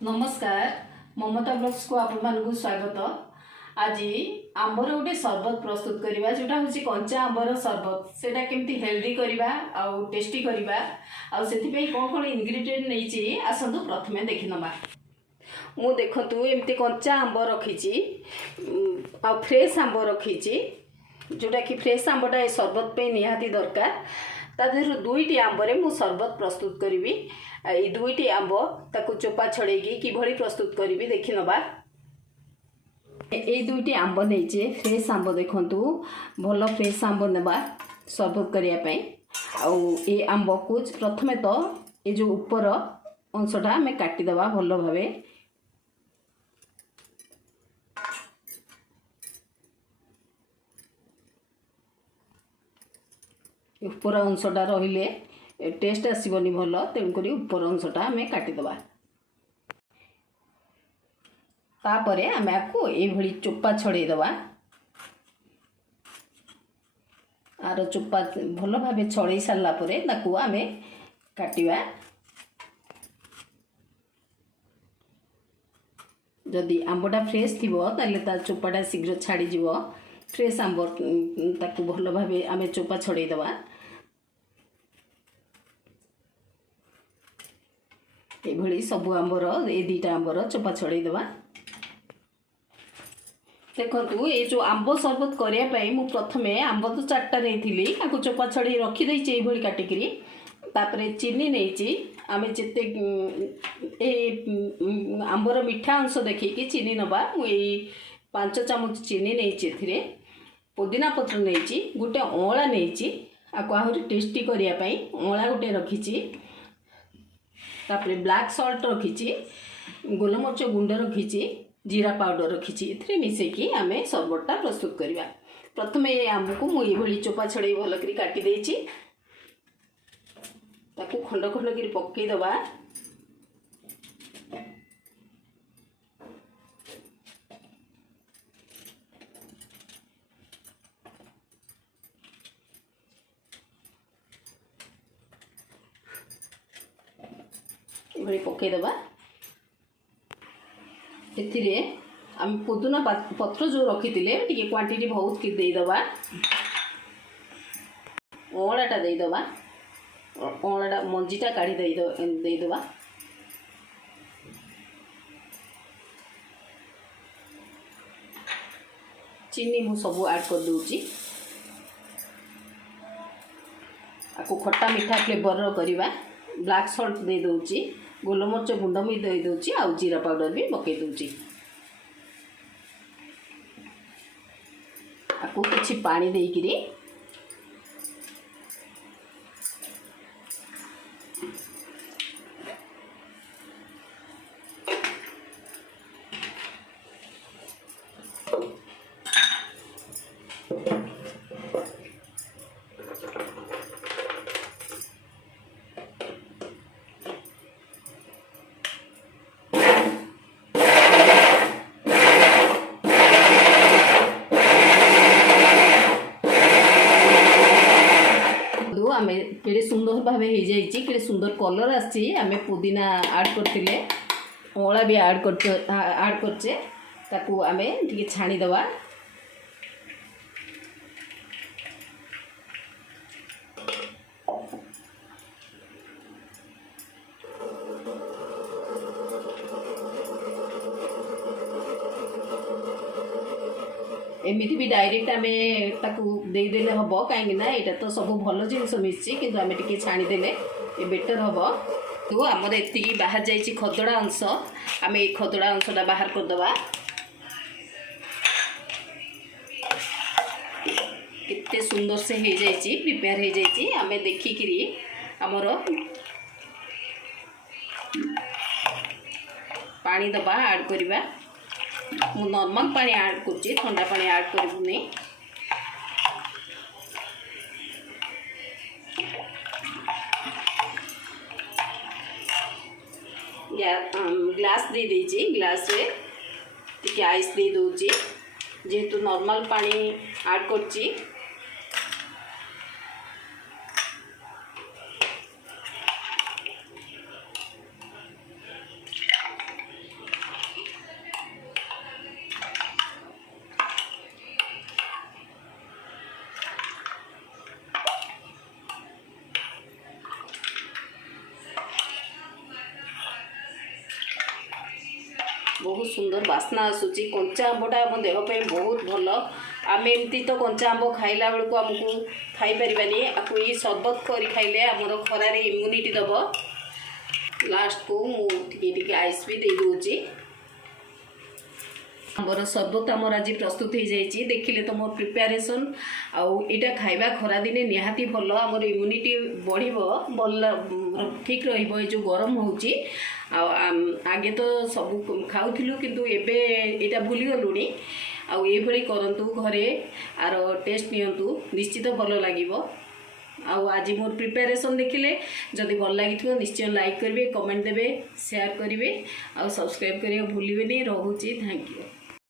नमस्कार ममता ब्लॉग्स को आपण मानकु स्वागत। आज आंबर गोटे शरबत प्रस्तुत करवा जोटा हूँ कंचा आंबर शरबत सेटा केमती हेल्दी करवा आउ टेस्टी करवा आउ सेथिपई कौन कौन इंग्रेडिएंट नहीं आसतु प्रथमे देखि नबा। मु देखतु एमती कंचा आंब रखी आ फ्रेश आंब रखी जोटा कि फ्रेश आंबटा ए शरबत पे निहाती दरकार। तादेहरु दुईटी आंबरे मु शरबत प्रस्तुत करी। ये दुईटी आंब ताकू चोपा छड़ेगी किभली प्रस्तुत करी देखि नबा। ये दुईटी आंब नहीं फ्रेश आंब देखंतु भल फ्रेश आंब नेबा शरबत करिया पई। आउ ए आंब को प्रथमे तो ये जो ऊपर अंशटा हमें काटी दबा भल भावे। ऊपर अंशटा रहिले टेस्ट आसबनी भल तेणुक ऊपर अंशटा आम काटिदबा। तापर आम आपको ये चोपा छड़ेदबा। आर चोपा भल भाव छड़े सारापर आम काटिबा। जदि आंबटा फ्रेश थी तार चोपाटा शीघ्र छाड़ी फ्रेश आंब ताकू भल भाव आम चोपा छड़ेदबा। ये सबू आंबर ये दुईटा आंबर चोपा छड़ेदबा। देखो ये जो आंब शरबत करने मु प्रथमे आंब तो 4टा नहीं चोपा छड़े रखीदे ये काटिकी। तापर चीनी नहीं आम जिते आंबर मीठा अंश देखिए चीनी नबा। मुझे 5 चामच चीनी नहीं पुदीना पत्र नहीं गोटे अँला नहीं आहरी टेस्टी करने अँला गोटे रखी। तापर ब्लैक सॉल्ट रखी गोलमरिच गुंड रखी जीरा पाउडर रखी ए मिसेकी आम शरबतटा प्रस्तुत करवा। प्रथमे ये आंब को मुझे चोपा छड़े भल कर काटी देछि ताकू खंड खंड कर पकईदबा। ये पकईदबा। एथिरे आम पुदीना पत्र जो रखी टे क्वांटिटी बहुत कि देदबा। अँलाटा देदबा। अँलाटा मंजीटा काढ़ी देदबा। चीनी मु सब ऐड कर दूची आपको खट्टा मीठा फ्लेवर करवा। ब्लैक सॉल्ट दे दूची गोलमरिच गुंड भी दे दूची आउ जीरा पाउडर भी पकई दूची। आपको किछि पानी देकिरी आम के सुंदर भाव हो सुंदर कलर आम पुदीना ऐड करते अँला भी ऐड करचे ताकू आम टे छाणीदबा। एमती भी डायरेक्ट आम देदेले हम कहीं यहाँ तो सब भल जिनस मिसी कि आम टे छाणीदेले ये बेटर हम। तो आमर एति बाहर जाइए खदड़ा अंश आम ये खदड़ा अंशटा बाहर करदबा। केते सुंदर से हो जाइए प्रिपेयर हो जाइए आम देखिकी आमर पानी दबा ऐड करवा। मु नॉर्मल पानी ऐड करछि ठंडा पानी ऐड करबुनी। या ग्लास दे दीजिए ग्लास रे टिके आइस दे दोछि जेहेतु नॉर्मल पानी ऐड करछि। बहुत सुंदर बास्ना आसूची कंचा आंबटा आम देह पे बहुत भल आम एमती तो कंचा आंब खाइला बेलू आमको खाई पारिबानी आपको ये शरबत कर खाइले आमर खरारे इम्यूनिटी दब लास्ट को मुझे आइस भी दे दूची आमर शरबत आमर आज प्रस्तुत हो जाइए देखिले तो मोर प्रिपेरेसन आईटा खाइबा खरा दिने निहाती भल आमर इम्यूनिटी बढ़ ठीक रही जो गरम होची आगे तो सब खाऊलु किंतु एबे एटा भूली गलुनी आईभली करंतु घरे आर टेस्ट नियंतु निश्चित भल लागिबो आज मोर प्रिपेरेसन देखिले जदि भल लगी निश्चय लाइक करेंगे कमेंट देवे शेयर करेंगे आ सब्सक्राइब करिए भूलिबेनी। रहूची थैंक यू।